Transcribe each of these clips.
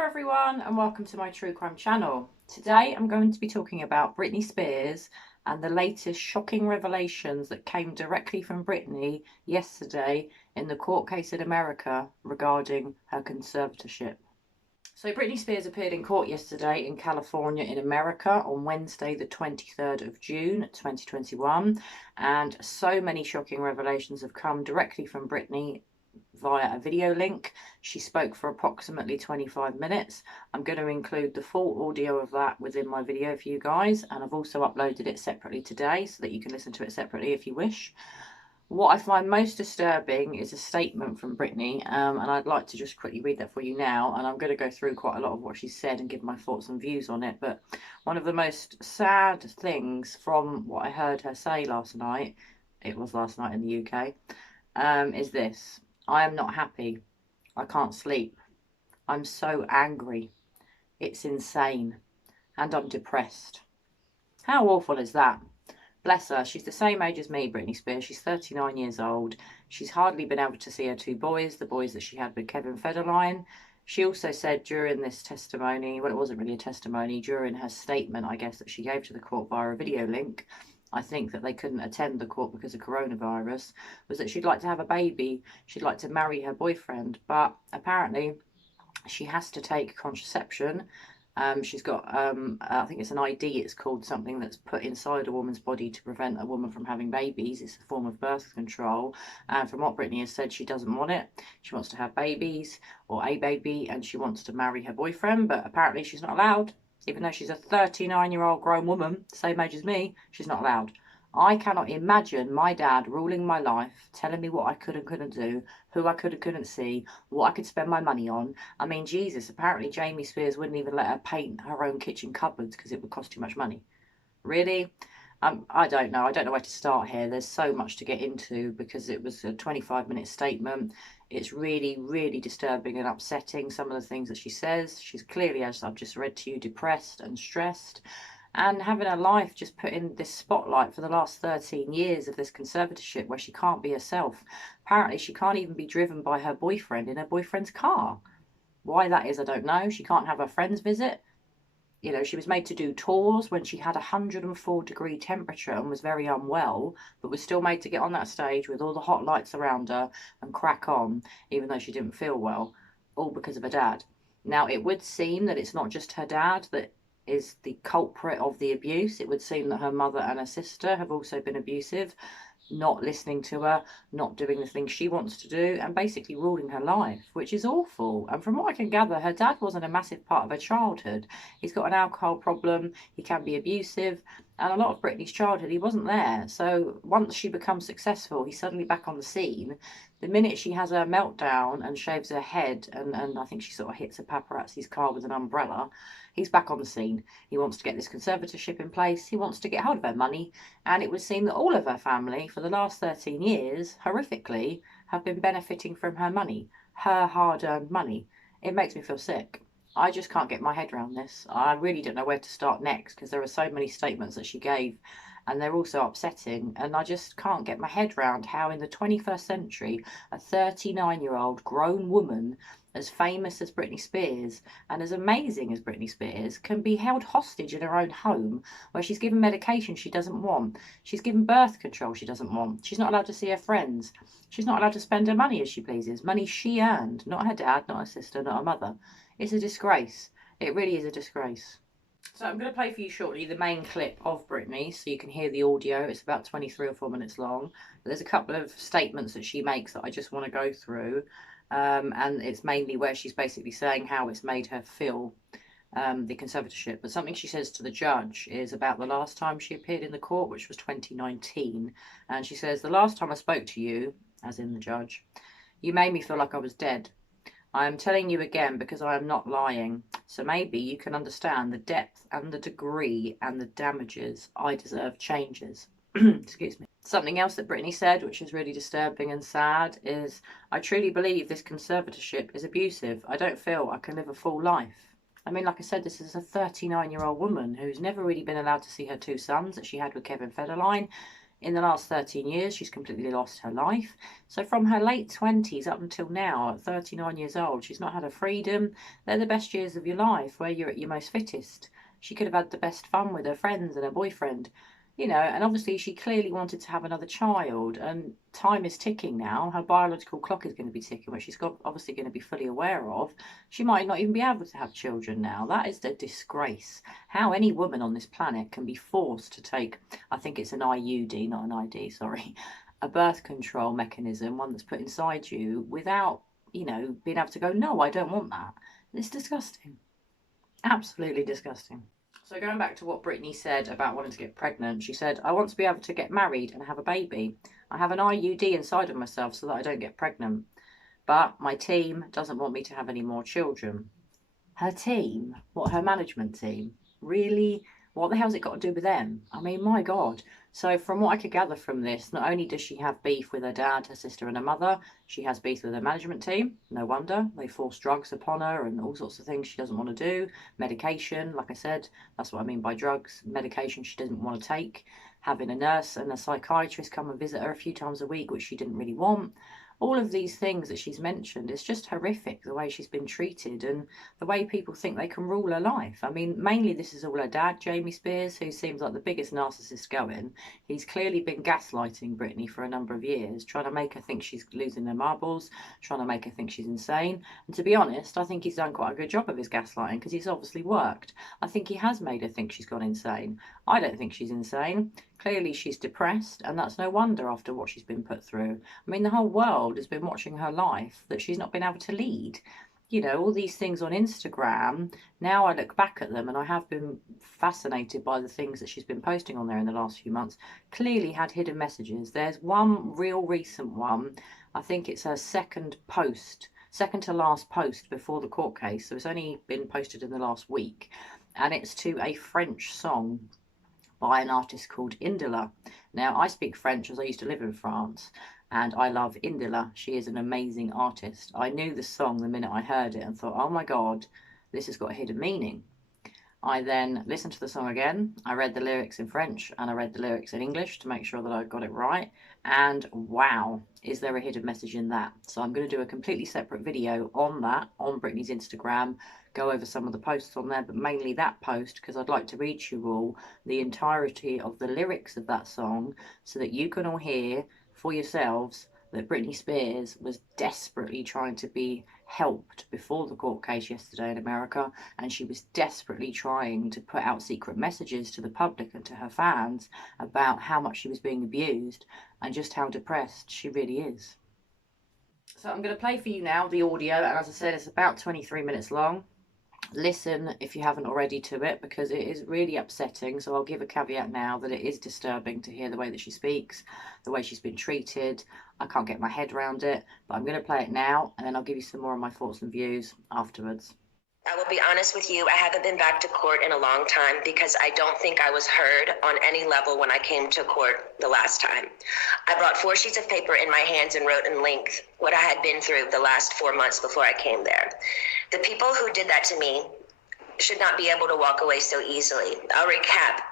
Hello everyone and welcome to my true crime channel. Today I'm going to be talking about Britney Spears and the latest shocking revelations that came directly from Britney yesterday in the court case in America regarding her conservatorship. So Britney Spears appeared in court yesterday in California in America on Wednesday the 23rd of June 2021, and so many shocking revelations have come directly from Britney via a video link. She spoke for approximately 25 minutes. I'm going to include the full audio of that within my video for you guys, and I've also uploaded it separately today so that you can listen to it separately if you wish. What I find most disturbing is a statement from Britney, and I'd like to just quickly read that for you now, and I'm going to go through quite a lot of what she said and give my thoughts and views on it. But one of the most sad things from what I heard her say last night, it was last night in the UK, is this: I am not happy. I can't sleep. I'm so angry. It's insane. And I'm depressed. How awful is that? Bless her. She's the same age as me, Britney Spears. She's 39 years old. She's hardly been able to see her two boys, the boys that she had with Kevin Federline. She also said during this testimony, well, it wasn't really a testimony, during her statement, I guess, that she gave to the court via a video link, I think that they couldn't attend the court because of coronavirus, was that she'd like to have a baby. She'd like to marry her boyfriend, but apparently she has to take contraception. She's got, I think it's an ID, it's called, something that's put inside a woman's body to prevent a woman from having babies. It's a form of birth control. And from what Britney has said, she doesn't want it. She wants to have babies, or a baby, and she wants to marry her boyfriend, but apparently she's not allowed. Even though she's a 39-year-old grown woman, same age as me, she's not allowed. I cannot imagine my dad ruling my life, telling me what I could and couldn't do, who I could and couldn't see, what I could spend my money on. I mean, Jesus, apparently Jamie Spears wouldn't even let her paint her own kitchen cupboards because it would cost too much money. Really? I don't know. I don't know where to start here. There's so much to get into because it was a 25-minute statement. It's really, really disturbing and upsetting, some of the things that she says. She's clearly, as I've just read to you, depressed and stressed, and having her life just put in this spotlight for the last 13 years of this conservatorship where she can't be herself. Apparently she can't even be driven by her boyfriend in her boyfriend's car. Why that is, I don't know. She can't have her friends visit. You know, she was made to do tours when she had a 104-degree temperature and was very unwell, but was still made to get on that stage with all the hot lights around her and crack on, even though she didn't feel well, all because of her dad. Now, it would seem that it's not just her dad that is the culprit of the abuse. It would seem that her mother and her sister have also been abusive, not listening to her, not doing the things she wants to do, and basically ruling her life, which is awful. And from what I can gather, her dad wasn't a massive part of her childhood. He's got an alcohol problem, he can be abusive, and a lot of Britney's childhood, he wasn't there. So once she becomes successful, he's suddenly back on the scene. The minute she has her meltdown and shaves her head, and I think she sort of hits a paparazzi's car with an umbrella, he's back on the scene. He wants to get this conservatorship in place. He wants to get hold of her money. And it would seem that all of her family, for the last 13 years, horrifically, have been benefiting from her money, her hard-earned money. It makes me feel sick. I just can't get my head around this. I really don't know where to start next because there are so many statements that she gave and they're also upsetting, and I just can't get my head around how in the 21st century a 39-year-old grown woman as famous as Britney Spears and as amazing as Britney Spears can be held hostage in her own home where she's given medication she doesn't want. She's given birth control she doesn't want. She's not allowed to see her friends. She's not allowed to spend her money as she pleases. Money she earned, not her dad, not her sister, not her mother. It's a disgrace. It really is a disgrace. So I'm going to play for you shortly the main clip of Britney so you can hear the audio. It's about 23 or 4 minutes long. But there's a couple of statements that she makes that I just want to go through. And it's mainly where she's basically saying how it's made her feel, the conservatorship. But something she says to the judge is about the last time she appeared in the court, which was 2019. And she says, "The last time I spoke to you," as in the judge, "you made me feel like I was dead. I am telling you again because I am not lying. So maybe you can understand the depth and the degree and the damages I deserve changes." Excuse me. Something else that Britney said, which is really disturbing and sad, is, "I truly believe this conservatorship is abusive. I don't feel I can live a full life." I mean, like I said, this is a 39-year-old woman who's never really been allowed to see her two sons that she had with Kevin Federline. In the last 13 years, she's completely lost her life. So from her late 20s up until now, at 39 years old, she's not had her freedom. They're the best years of your life, where you're at your most fittest. She could have had the best fun with her friends and her boyfriend, and obviously she clearly wanted to have another child, and time is ticking now. Her biological clock is going to be ticking, which she's obviously going to be fully aware of. She might not even be able to have children now. That is a disgrace. How any woman on this planet can be forced to take, I think it's an IUD, not an ID, sorry, a birth control mechanism, one that's put inside you, without, being able to go, no, I don't want that. It's disgusting. Absolutely disgusting. So going back to what Britney said about wanting to get pregnant, she said, I want to be able to get married and have a baby. I have an IUD inside of myself so that I don't get pregnant. But my team doesn't want me to have any more children. Her team? What, her management team? Really? What the hell's it got to do with them? I mean, my God. So from what I could gather from this, not only does she have beef with her dad, her sister and her mother, she has beef with her management team. No wonder. They force drugs upon her and all sorts of things she doesn't want to do. Medication, like I said, that's what I mean by drugs. Medication she doesn't want to take. Having a nurse and a psychiatrist come and visit her a few times a week, which she didn't really want. All of these things that she's mentioned, it's just horrific, the way she's been treated and the way people think they can rule her life. I mean, mainly this is all her dad, Jamie Spears, who seems like the biggest narcissist going. He's clearly been gaslighting Britney for a number of years, trying to make her think she's losing her marbles, trying to make her think she's insane. And to be honest, I think he's done quite a good job of his gaslighting, because he's obviously worked. I think he has made her think she's gone insane. I don't think she's insane. Clearly she's depressed, and that's no wonder after what she's been put through. I mean, the whole world has been watching her life that she's not been able to lead. All these things on Instagram, now I look back at them and I have been fascinated by the things that she's been posting on there in the last few months. Clearly had hidden messages. There's one real recent one. I think it's her second to last post before the court case. So it's only been posted in the last week. And it's to a French song by an artist called Indila. Now, I speak French as I used to live in France, and I love Indila. She is an amazing artist. I knew the song the minute I heard it and thought, oh my God, this has got a hidden meaning. I then listened to the song again. I read the lyrics in French and I read the lyrics in English to make sure that I got it right. And wow, is there a hidden message in that? So I'm going to do a completely separate video on that, on Britney's Instagram, go over some of the posts on there, but mainly that post, because I'd like to read you all the entirety of the lyrics of that song so that you can all hear for yourselves that Britney Spears was desperately trying to be helped before the court case yesterday in America, and she was desperately trying to put out secret messages to the public and to her fans about how much she was being abused and just how depressed she really is. So I'm going to play for you now the audio, and as I said, it's about 23 minutes long. Listen if you haven't already to it, because it is really upsetting. So I'll give a caveat now that it is disturbing to hear the way that she speaks, the way she's been treated. I can't get my head around it, but I'm going to play it now, and then I'll give you some more of my thoughts and views afterwards. I will be honest with you, I haven't been back to court in a long time because I don't think I was heard on any level when I came to court the last time. I brought 4 sheets of paper in my hands and wrote in length what I had been through the last 4 months before I came there. The people who did that to me should not be able to walk away so easily. I'll recap.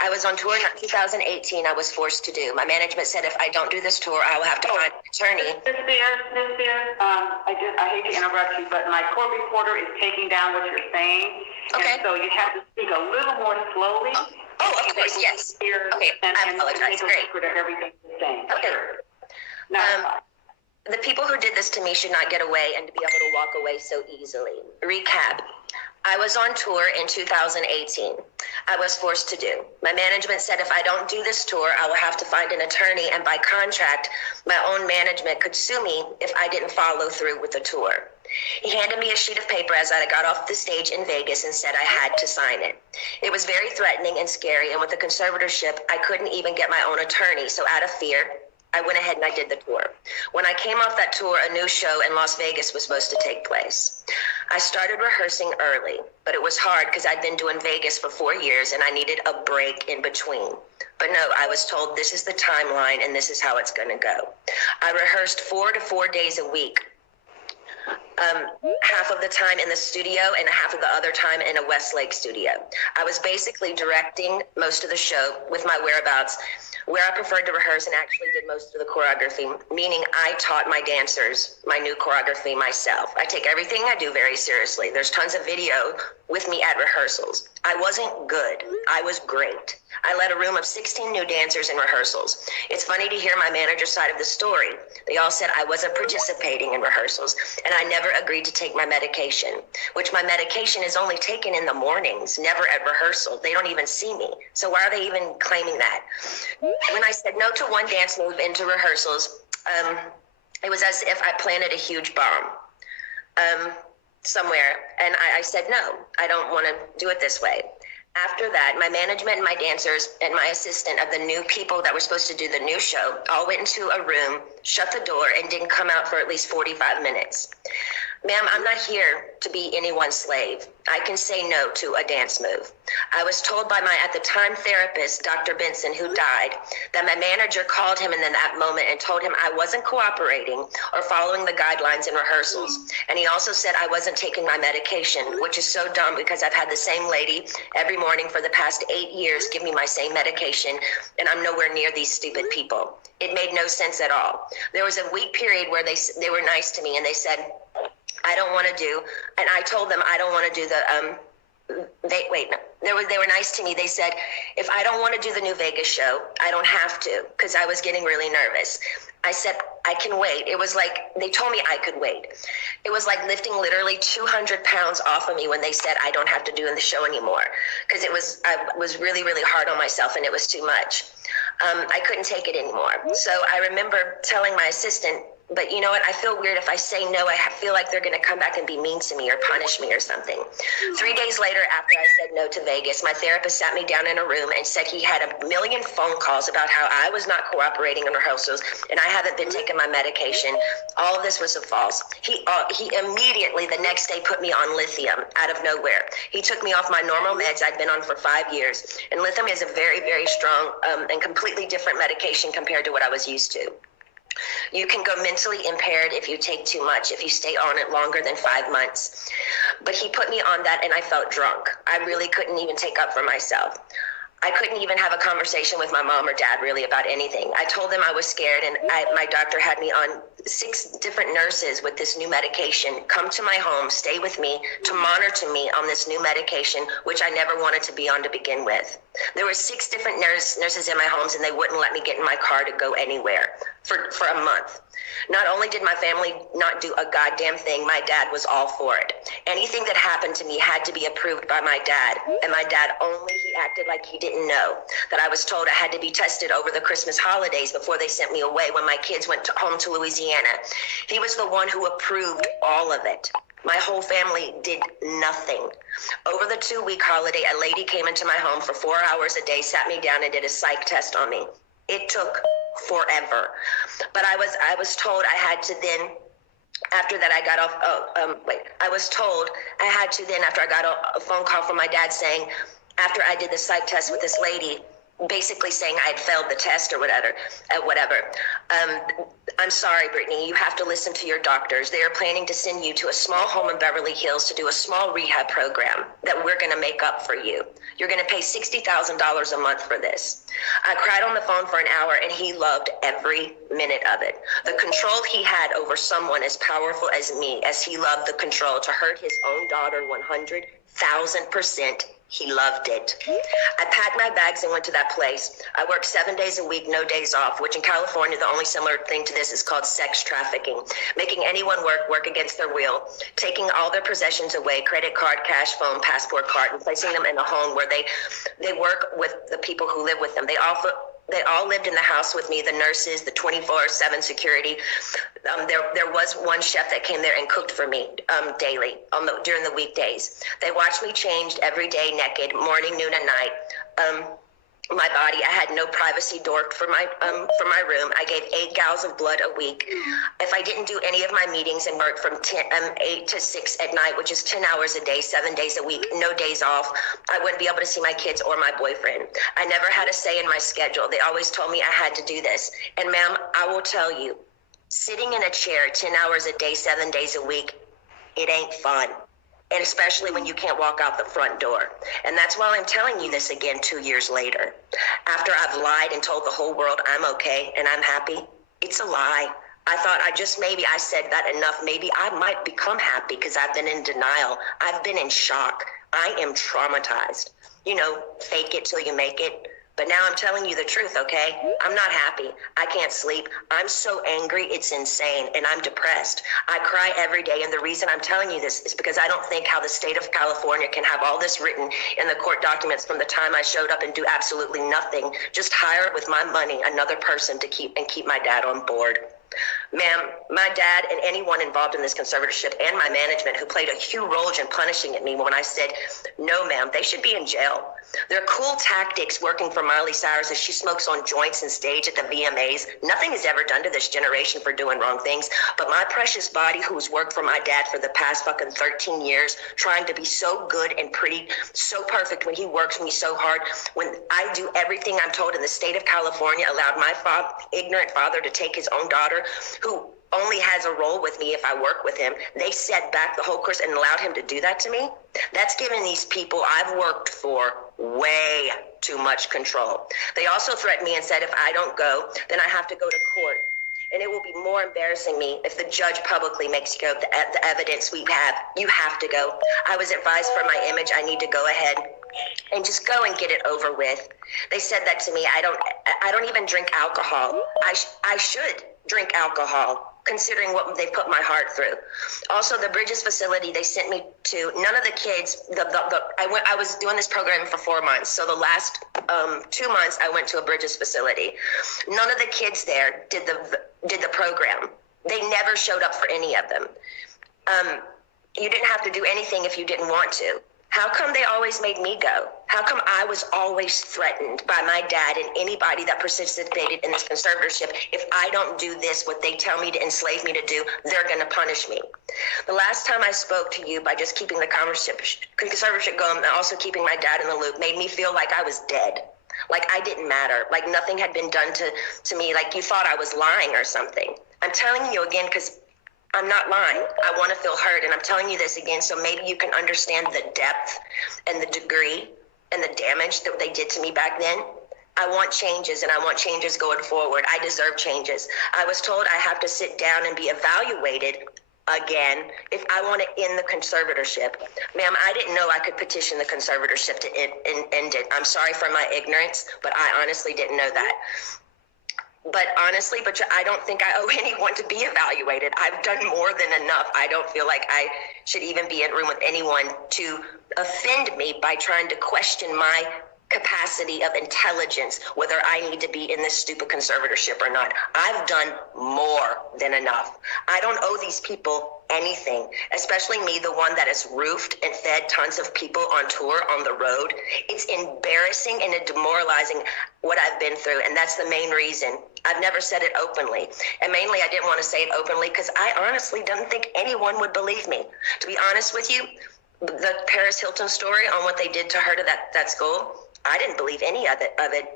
I was on tour in 2018. I was forced to do. My management said if I don't do this tour, I will have to find an attorney. Ms. Spears, I hate to interrupt you, but my court reporter is taking down what you're saying. Okay. And so you have to speak a little more slowly. Oh, of course, yes. Okay, I apologize. Great. Everything you're saying. Okay. Now, the people who did this to me should not get away and to be able to walk away so easily. Recap. I was on tour in 2018. I was forced to do. My management said if I don't do this tour, I will have to find an attorney, and by contract, my own management could sue me if I didn't follow through with the tour. He handed me a sheet of paper as I got off the stage in Vegas and said I had to sign it. It was very threatening and scary, and with the conservatorship, I couldn't even get my own attorney, so out of fear, I went ahead and I did the tour. When I came off that tour, a new show in Las Vegas was supposed to take place. I started rehearsing early, but it was hard because I'd been doing Vegas for 4 years and I needed a break in between. But no, I was told this is the timeline and this is how it's going to go. I rehearsed 4 to 4 days a week. half of the time in the studio and half of the other time in a Westlake studio. I was basically directing most of the show with my whereabouts, where I preferred to rehearse and actually did most of the choreography, meaning I taught my dancers my new choreography myself. I take everything I do very seriously. There's tons of video with me at rehearsals. I wasn't good. I was great. I led a room of 16 new dancers in rehearsals. It's funny to hear my manager's side of the story. They all said I wasn't participating in rehearsals, and I never agreed to take my medication, which my medication is only taken in the mornings, never at rehearsal. They don't even see me. So why are they even claiming that? When I said no to one dance move into rehearsals, it was as if I planted a huge bomb somewhere. And I said, no, I don't want to do it this way. After that, my management and my dancers and my assistant of the new people that were supposed to do the new show all went into a room, shut the door, and didn't come out for at least 45 minutes. Ma'am, I'm not here to be anyone's slave. I can say no to a dance move. I was told by my, at the time, therapist, Dr. Benson, who died, that my manager called him in that moment and told him I wasn't cooperating or following the guidelines in rehearsals. And he also said I wasn't taking my medication, which is so dumb because I've had the same lady every morning for the past 8 years give me my same medication, and I'm nowhere near these stupid people. It made no sense at all. There was a week period where they were nice to me and they said, I don't want to do, and I told them I don't want to do the, they were nice to me. They said, if I don't want to do the new Vegas show, I don't have to, because I was getting really nervous. I said, I can wait. It was like, they told me I could wait. It was like lifting literally 200 pounds off of me when they said I don't have to do the show anymore, because I was really, really hard on myself and it was too much. I couldn't take it anymore. So I remember telling my assistant, but you know what? I feel weird if I say no. I feel like they're going to come back and be mean to me or punish me or something. 3 days later, after I said no to Vegas, my therapist sat me down in a room and said he had a million phone calls about how I was not cooperating in rehearsals and I haven't been taking my medication. All of this was a false. He immediately the next day put me on lithium out of nowhere. He took me off my normal meds I'd been on for 5 years. And lithium is a very, very strong and completely different medication compared to what I was used to. You can go mentally impaired if you take too much, if you stay on it longer than 5 months. But he put me on that and I felt drunk. I really couldn't even take up for myself. I couldn't even have a conversation with my mom or dad really about anything. I told them I was scared, and my doctor had me on 6 different nurses with this new medication come to my home, stay with me, to monitor me on this new medication, which I never wanted to be on to begin with. There were 6 different nurses in my homes, and they wouldn't let me get in my car to go anywhere for a month. Not only did my family not do a goddamn thing, my dad was all for it. Anything that happened to me had to be approved by my dad, and my dad he acted like he didn't know that I was told I had to be tested over the Christmas holidays before they sent me away when my kids went home to Louisiana. He was the one who approved all of it. My whole family did nothing. Over the 2-week holiday, a lady came into my home for 4 hours a day, sat me down and did a psych test on me. It took forever. But I was told I had to then, after that I got off, I was told I had to then, after I got a phone call from my dad saying, after I did the psych test with this lady, basically saying I had failed the test or whatever. I'm sorry, Britney, you have to listen to your doctors. They are planning to send you to a small home in Beverly Hills to do a small rehab program that we're going to make up for you. You're going to pay $60,000 a month for this. I cried on the phone for an hour, and he loved every minute of it. The control he had over someone as powerful as me, as he loved the control to hurt his own daughter 100,000%. He loved it. I packed my bags and went to that place. I worked 7 days a week, no days off, which in California, the only similar thing to this is called sex trafficking, making anyone work against their will, taking all their possessions away, credit card, cash, phone, passport card, and placing them in a home where they work with the people who live with them. They all lived in the house with me, the nurses, the 24/7 security. There was one chef that came there and cooked for me daily during the weekdays. They watched me changed every day, naked, morning, noon, and night. My body, I had no privacy door for my room. I gave 8 gallons of blood a week. If I didn't do any of my meetings and work from 8 to 6 at night, which is 10 hours a day, 7 days a week, no days off, I wouldn't be able to see my kids or my boyfriend. I never had a say in my schedule. They always told me I had to do this. And ma'am, I will tell you, sitting in a chair 10 hours a day, 7 days a week, It ain't fun. And especially when you can't walk out the front door. And that's why I'm telling you this again 2 years later. After I've lied and told the whole world I'm okay and I'm happy, it's a lie. I thought maybe I said that enough. Maybe I might become happy because I've been in denial. I've been in shock. I am traumatized. Fake it till you make it. But now I'm telling you the truth, okay? I'm not happy. I can't sleep. I'm so angry, it's insane, and I'm depressed. I cry every day, and the reason I'm telling you this is because I don't think how the state of California can have all this written in the court documents from the time I showed up and do absolutely nothing, just hire with my money another person to keep my dad on board. Ma'am, my dad and anyone involved in this conservatorship and my management who played a huge role in punishing at me when I said, no, ma'am, they should be in jail. Their cool tactics working for Miley Cyrus as she smokes on joints and stage at the VMAs. Nothing is ever done to this generation for doing wrong things. But my precious body, who's worked for my dad for the past fucking 13 years, trying to be so good and pretty, so perfect when he works me so hard, when I do everything I'm told in the state of California, allowed my ignorant father to take his own daughter, who only has a role with me if I work with him. They set back the whole course and allowed him to do that to me. That's given these people I've worked for way too much control. They also threatened me and said if I don't go, then I have to go to court. And it will be more embarrassing me if the judge publicly makes you go, the evidence we have, you have to go. I was advised for my image, I need to go ahead and just go and get it over with. They said that to me. I don't even drink alcohol. I should drink alcohol, considering what they put my heart through. Also, the Bridges facility they sent me to, none of the kids, I was doing this program for 4 months. So the last 2 months I went to a Bridges facility. None of the kids there did the program. They never showed up for any of them. You didn't have to do anything if you didn't want to. How come they always made me go? How come I was always threatened by my dad and anybody that participated in this conservatorship? If I don't do this, what they tell me to enslave me to do, they're going to punish me. The last time I spoke to you by just keeping the conservatorship going and also keeping my dad in the loop made me feel like I was dead. Like I didn't matter. Like nothing had been done to me. Like you thought I was lying or something. I'm telling you again because I'm not lying. I want to feel heard. And I'm telling you this again so maybe you can understand the depth and the degree and the damage that they did to me back then. I want changes, and I want changes going forward. I deserve changes. I was told I have to sit down and be evaluated again if I want to end the conservatorship. Ma'am, I didn't know I could petition the conservatorship to end it. I'm sorry for my ignorance, but I honestly didn't know that. But honestly, I don't think I owe anyone to be evaluated. I've done more than enough. I don't feel like I should even be in a room with anyone to offend me by trying to question my capacity of intelligence, whether I need to be in this stupid conservatorship or not. I've done more than enough. I don't owe these people anything, especially me, the one that has roofed and fed tons of people on tour on the road. It's embarrassing and demoralizing what I've been through, and that's the main reason. I've never said it openly, and mainly I didn't want to say it openly because I honestly didn't think anyone would believe me. To be honest with you, the Paris Hilton story on what they did to her to that school, I didn't believe any of it.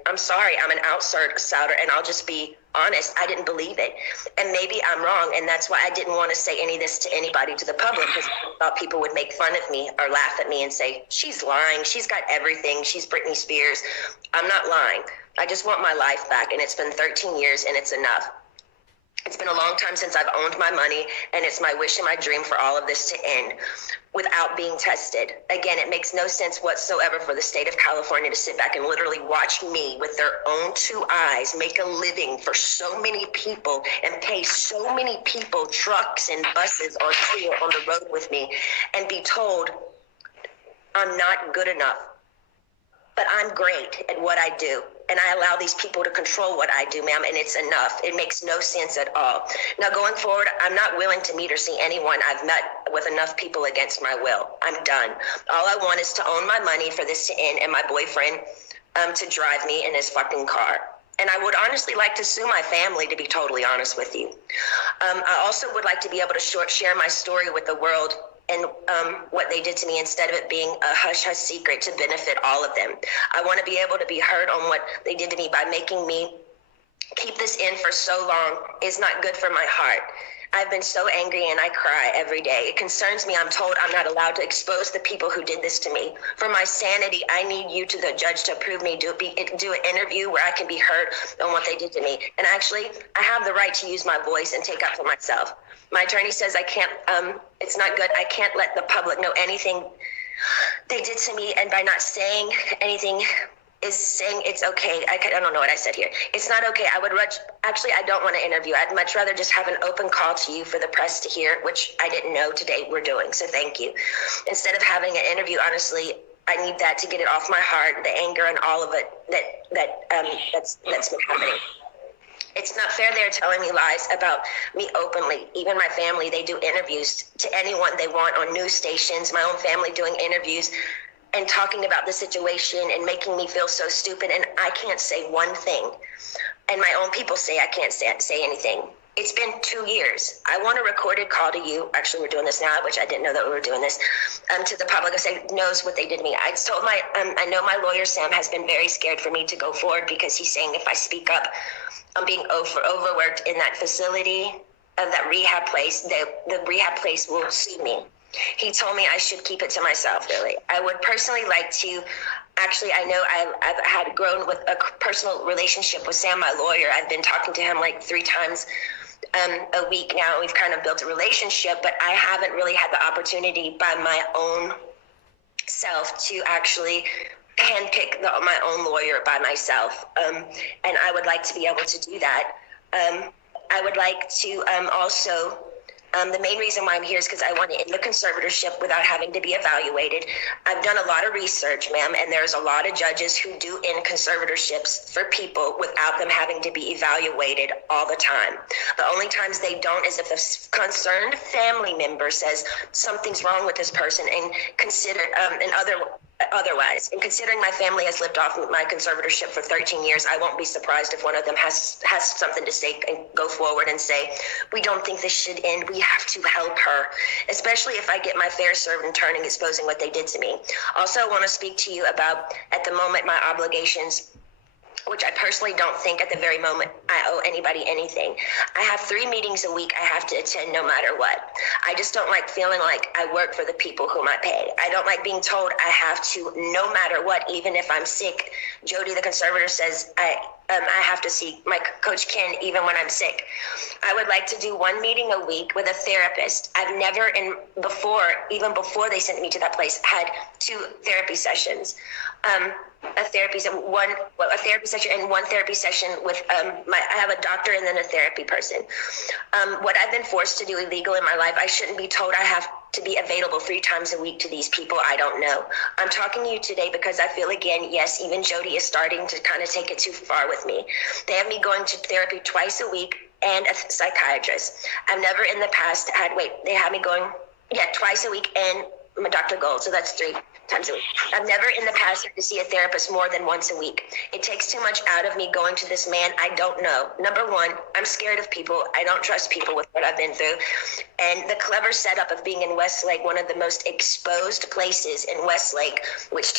I'm sorry, I'm an outsider, and I'll just be honest. I didn't believe it, and maybe I'm wrong, and that's why I didn't want to say any of this to anybody, to the public, because I thought people would make fun of me or laugh at me and say, she's lying, she's got everything, she's Britney Spears. I'm not lying. I just want my life back, and it's been 13 years, and it's enough. It's been a long time since I've owned my money, and it's my wish and my dream for all of this to end without being tested. Again, it makes no sense whatsoever for the state of California to sit back and literally watch me with their own two eyes make a living for so many people and pay so many people trucks and buses on the road with me and be told I'm not good enough. But I'm great at what I do, and I allow these people to control what I do, ma'am, and it's enough. It makes no sense at all. Now, going forward, I'm not willing to meet or see anyone I've met with enough people against my will. I'm done. All I want is to own my money for this to end and my boyfriend to drive me in his fucking car. And I would honestly like to sue my family, to be totally honest with you. I also would like to be able to share my story with the world and what they did to me instead of it being a hush-hush secret to benefit all of them. I want to be able to be heard on what they did to me by making me keep this in for so long is not good for my heart. I've been so angry and I cry every day. It concerns me. I'm told I'm not allowed to expose the people who did this to me. For my sanity, I need you to the judge to approve me, do an interview where I can be heard on what they did to me. And actually, I have the right to use my voice and take up for myself. My attorney says I can't, it's not good. I can't let the public know anything they did to me. And by not saying anything is saying it's okay. I don't know what I said here. It's not okay. I don't want to interview. I'd much rather just have an open call to you for the press to hear, which I didn't know today we're doing. So thank you. Instead of having an interview, honestly, I need that to get it off my heart, the anger and all of it that's been happening. It's not fair they're telling me lies about me openly. Even my family, they do interviews to anyone they want on news stations. My own family doing interviews and talking about the situation and making me feel so stupid. And I can't say one thing. And my own people say I can't say anything. It's been 2 years. I want a recorded call to you. Actually, we're doing this now, which I didn't know that we were doing this, to the public. I say knows what they did to me. I told I know my lawyer, Sam, has been very scared for me to go forward because he's saying if I speak up, I'm being overworked in that facility of that rehab place. The rehab place will sue me. He told me I should keep it to myself, really. I would personally like to, actually, I know I've had grown with a personal relationship with Sam, my lawyer. I've been talking to him like 3 times a week now. We've kind of built a relationship, but I haven't really had the opportunity by my own self to actually handpick my own lawyer by myself. And I would like to be able to do that. I would like to also, the main reason why I'm here is because I want to end the conservatorship without having to be evaluated. I've done a lot of research, ma'am, and there's a lot of judges who do end conservatorships for people without them having to be evaluated all the time. The only times they don't is if a concerned family member says something's wrong with this person and otherwise. And considering my family has lived off my conservatorship for 13 years, I won't be surprised if one of them has something to say and go forward and say, we don't think this should end. We have to help her, especially if I get my fair served in turning, exposing what they did to me. Also, I want to speak to you about, at the moment, my obligations, which I personally don't think at the very moment I owe anybody anything. I have 3 meetings a week I have to attend no matter what. I just don't like feeling like I work for the people whom I pay. I don't like being told I have to, no matter what, even if I'm sick. Jody, the conservator, says I have to see my coach Ken even when I'm sick. I would like to do 1 meeting a week with a therapist. I've never, even before they sent me to that place, had 2 therapy sessions. A therapy session and 1 therapy session with I have a doctor and then a therapy person. What I've been forced to do illegal in my life, I shouldn't be told I have to be available 3 times a week to these people I don't know. I'm talking to you today because I feel again, yes, even Jody is starting to kind of take it too far with me. They have me going to therapy twice a week and a psychiatrist. I've never in the past they have me going, twice a week and my Dr. Gold, so that's 3 times a week. I've never in the past had to see a therapist more than once a week. It takes too much out of me going to this man I don't know. Number 1, I'm scared of people. I don't trust people with what I've been through. And the clever setup of being in Westlake, one of the most exposed places in Westlake, which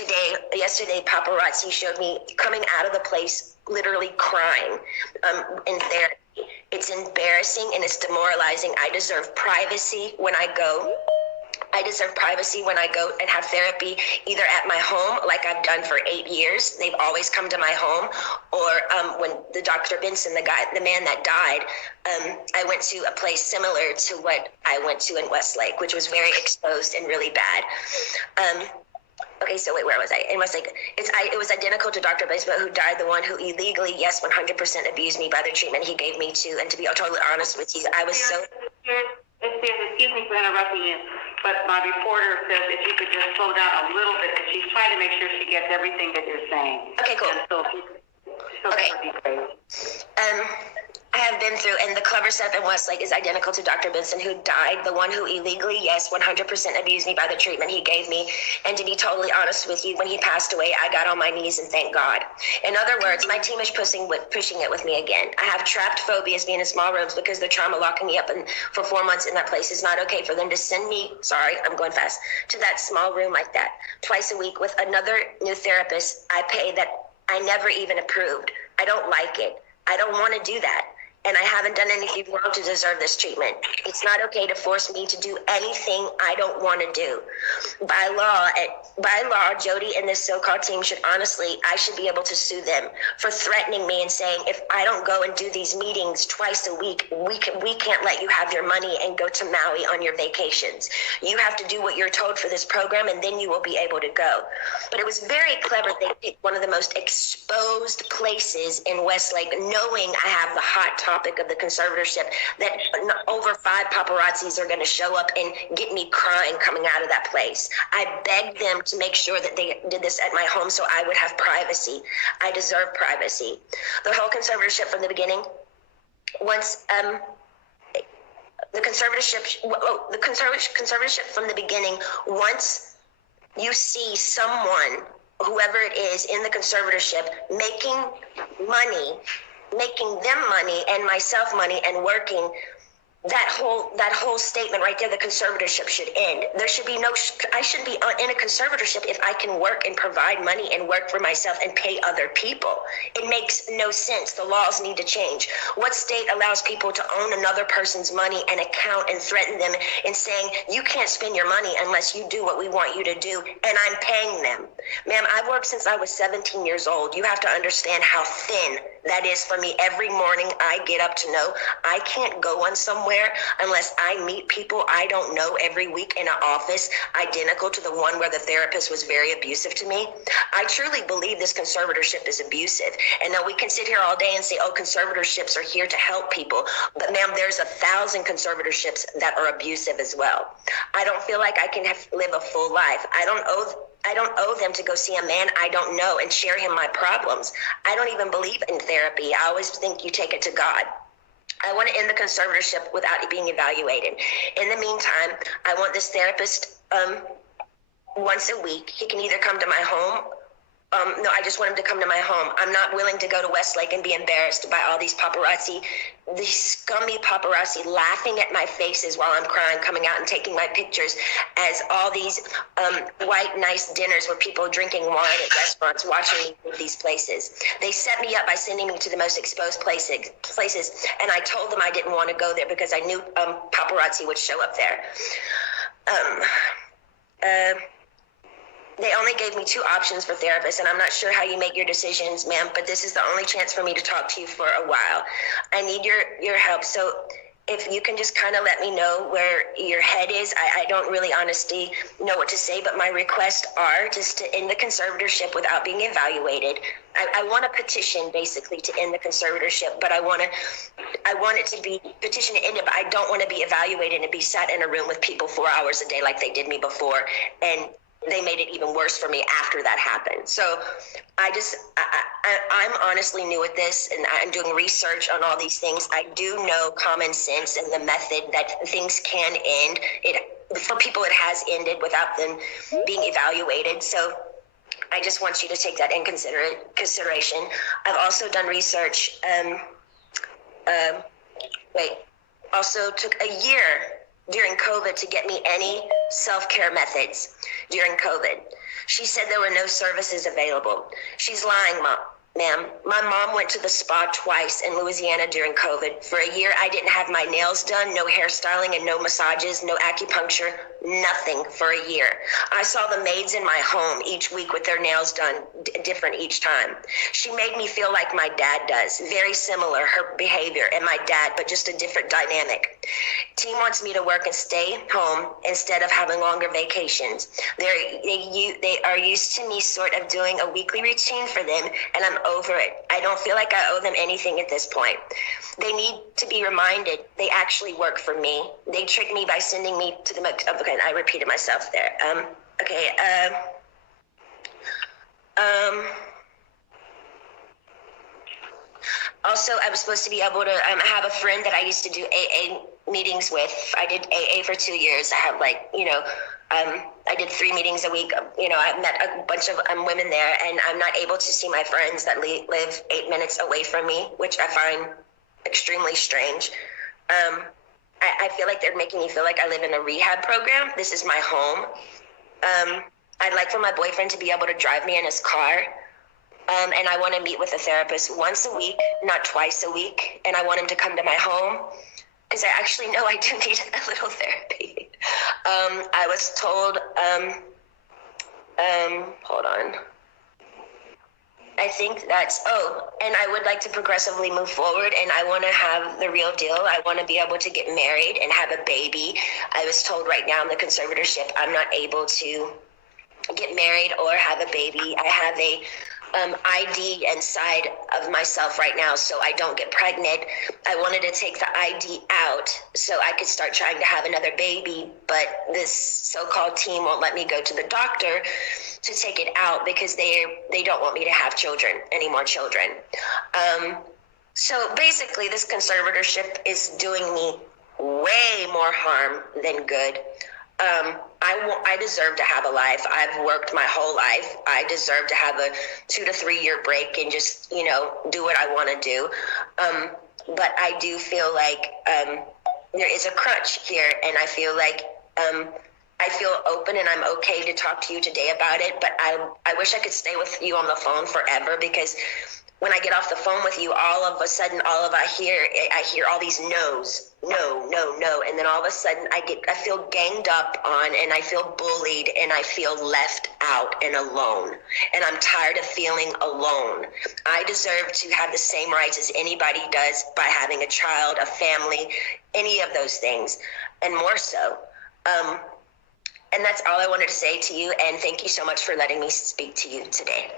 yesterday, paparazzi showed me coming out of the place, literally crying in therapy. It's embarrassing and it's demoralizing. I deserve privacy when I go. I deserve privacy when I go and have therapy, either at my home, like I've done for 8 years. They've always come to my home. Or when the Dr. Benson, the man that died, I went to a place similar to what I went to in Westlake, which was very exposed and really bad. Okay, so wait, where was I? In Westlake, it was identical to Dr. Benson, who died, the one who illegally, 100% abused me by the treatment he gave me too. And to be totally honest with you, I was so... Excuse me for interrupting you, but my reporter says if you could just slow down a little bit because she's trying to make sure she gets everything that you're saying. Okay, cool. Okay. I have been through, and the clever setup in Westlake is identical to Dr. Benson, who died, the one who illegally, 100% abused me by the treatment he gave me. And to be totally honest with you, when he passed away, I got on my knees and thanked God. In other words, my team is pushing it with me again. I have trapped phobias being in small rooms because the trauma locking me up for 4 months in that place is not okay for them to send me, I'm going fast, to that small room like that twice a week with another new therapist I pay that I never even approved. I don't like it. I don't want to do that. and I haven't done anything wrong to deserve this treatment. It's not okay to force me to do anything I don't want to do. By law, Jody and this so-called team should I should be able to sue them for threatening me and saying, if I don't go and do these meetings twice a week, we can't let you have your money and go to Maui on your vacations. You have to do what you're told for this program, and then you will be able to go. But it was very clever. They picked one of the most exposed places in Westlake, knowing I have the hot topic of the conservatorship, that over 5 paparazzis are going to show up and get me crying coming out of that place. I begged them to make sure that they did this at my home so I would have privacy. I deserve privacy. The whole conservatorship from the beginning, once the conservatorship from the beginning, once you see someone, whoever it is in the conservatorship, making them money and myself money and working, that whole statement right there, the conservatorship should end. There should be I should be in a conservatorship if I can work and provide money and work for myself and pay other people. It makes no sense. The laws need to change. What state allows people to own another person's money and account and threaten them and saying, you can't spend your money unless you do what we want you to do, and I'm paying them? Ma'am, I've worked since I was 17 years old. You have to understand how thin that is for me. Every morning I get up to know I can't go on somewhere unless I meet people I don't know every week in an office identical to the one where the therapist was very abusive to me. I truly believe this conservatorship is abusive. And now we can sit here all day and say, oh, conservatorships are here to help people. But ma'am, there's 1,000 conservatorships that are abusive as well. I don't feel like I can live a full life. I don't owe them to go see a man I don't know and share him my problems. I don't even believe in therapy. I always think you take it to God. I want to end the conservatorship without it being evaluated. In the meantime, I want this therapist once a week. He can either come to my home. No, I just want him to come to my home. I'm not willing to go to Westlake and be embarrassed by all these paparazzi, these scummy paparazzi laughing at my faces while I'm crying, coming out and taking my pictures as all these white, nice dinners with people drinking wine at restaurants, watching me at these places. They set me up by sending me to the most exposed places, and I told them I didn't want to go there because I knew paparazzi would show up there. They only gave me 2 options for therapists, and I'm not sure how you make your decisions, ma'am, but this is the only chance for me to talk to you for a while. I need your help. So if you can just kind of let me know where your head is. I don't really honestly know what to say, but my requests are just to end the conservatorship without being evaluated. I want a petition basically to end the conservatorship, but I want it to be petition to end it, but I don't want to be evaluated and be sat in a room with people 4 hours a day like they did me before, and they made it even worse for me after that happened. So I'm honestly new at this, and I'm doing research on all these things. I do know common sense and the method that things can end. For people, it has ended without them being evaluated. So I just want you to take that in consideration. I've also done research. Also took a year during COVID to get me any self-care methods during COVID. She said there were no services available. She's lying, ma'am. My mom went to the spa twice in Louisiana during COVID. For a year, I didn't have my nails done, no hairstyling and no massages, no acupuncture, nothing for a year. I saw the maids in my home each week with their nails done different each time. She made me feel like my dad does, very similar, her behavior and my dad, but just a different dynamic. Team wants me to work and stay home instead of having longer vacations. They are used to me sort of doing a weekly routine for them, and I'm over it. I don't feel like I owe them anything at this point. They need to be reminded they actually work for me. They tricked me by sending me to the, okay, I repeated myself there. Also, I was supposed to be able to, I have a friend that I used to do AA meetings with. I did AA for 2 years. I have I did 3 meetings a week. I met a bunch of women there, and I'm not able to see my friends that live 8 minutes away from me, which I find extremely strange. I feel like they're making me feel like I live in a rehab program. This is my home. I'd like for my boyfriend to be able to drive me in his car. And I want to meet with a therapist once a week, not twice a week. And I want him to come to my home because I actually know I do need a little therapy. I was told, hold on. I think and I would like to progressively move forward, and I want to have the real deal. I want to be able to get married and have a baby. I was told right now in the conservatorship, I'm not able to get married or have a baby. I have a ID inside of myself right now, so I don't get pregnant. I wanted to take the ID out so I could start trying to have another baby, but this so-called team won't let me go to the doctor to take it out because they don't want me to have any more children. So basically, this conservatorship is doing me way more harm than good. I deserve to have a life. I've worked my whole life. I deserve to have a 2 to 3 year break and just, do what I want to do. But I do feel like there is a crutch here, and I feel like I feel open and I'm okay to talk to you today about it. But I wish I could stay with you on the phone forever, because when I get off the phone with you, all of a sudden, I hear all these no's, no. And then all of a sudden I feel ganged up on, and I feel bullied, and I feel left out and alone. And I'm tired of feeling alone. I deserve to have the same rights as anybody does by having a child, a family, any of those things, and more so. And that's all I wanted to say to you. And thank you so much for letting me speak to you today.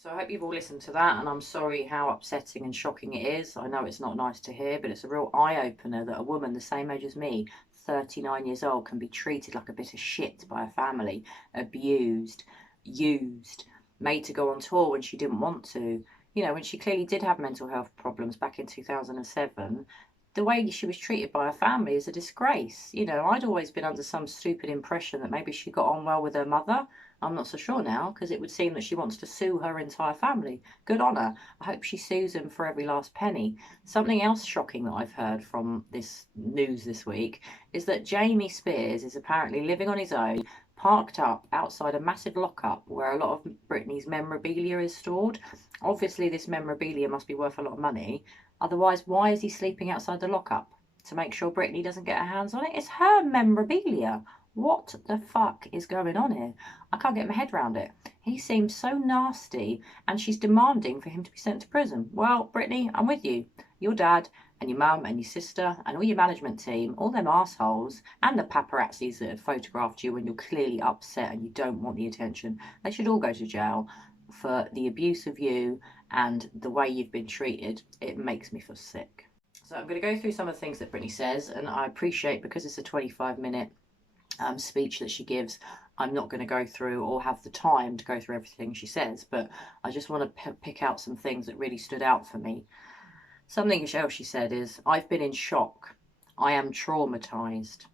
So I hope you've all listened to that, and I'm sorry how upsetting and shocking it is. I know it's not nice to hear, but it's a real eye-opener that a woman the same age as me, 39 years old, can be treated like a bit of shit by a family, abused, used, made to go on tour when she didn't want to. When she clearly did have mental health problems back in 2007, the way she was treated by her family is a disgrace. I'd always been under some stupid impression that maybe she got on well with her mother. I'm not so sure now, because it would seem that she wants to sue her entire family. Good on her. I hope she sues them for every last penny. Something else shocking that I've heard from this news this week is that Jamie Spears is apparently living on his own, parked up outside a massive lockup where a lot of Britney's memorabilia is stored. Obviously, this memorabilia must be worth a lot of money. Otherwise, why is he sleeping outside the lockup? To make sure Britney doesn't get her hands on it? It's her memorabilia. What the fuck is going on here? I can't get my head around it. He seems so nasty, and she's demanding for him to be sent to prison. Well, Britney, I'm with you. Your dad and your mum and your sister and all your management team, all them assholes, and the paparazzis that have photographed you when you're clearly upset and you don't want the attention, they should all go to jail for the abuse of you and the way you've been treated. It makes me feel sick. So I'm going to go through some of the things that Britney says, and I appreciate, because it's a 25-minute speech that she gives, I'm not going to go through or have the time to go through everything she says, but I just want to pick out some things that really stood out for me. Something else she said is, I've been in shock. I am traumatized.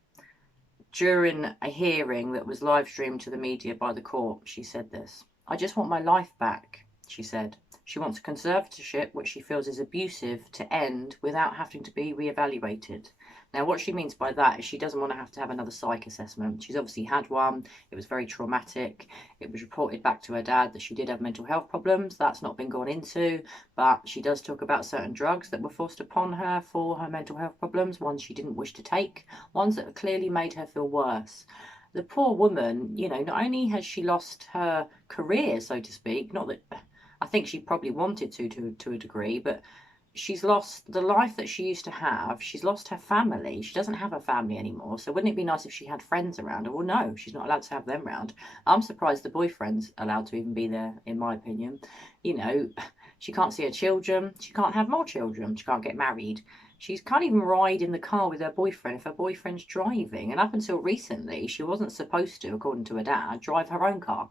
During a hearing that was live streamed to the media by the court, she said this. I just want my life back, she said. She wants a conservatorship which she feels is abusive to end without having to be re-evaluated. Now, what she means by that is she doesn't want to have another psych assessment. She's obviously had one. It was very traumatic. It was reported back to her dad that she did have mental health problems. That's not been gone into, but she does talk about certain drugs that were forced upon her for her mental health problems, ones she didn't wish to take, ones that clearly made her feel worse. The poor woman, not only has she lost her career, so to speak, not that I think she probably wanted to a degree, but she's lost the life that she used to have. She's lost her family. She doesn't have a family anymore. So wouldn't it be nice if she had friends around her? Well, no, she's not allowed to have them around. I'm surprised the boyfriend's allowed to even be there, in my opinion. She can't see her children. She can't have more children. She can't get married. She can't even ride in the car with her boyfriend if her boyfriend's driving. And up until recently, she wasn't supposed to, according to her dad, drive her own car.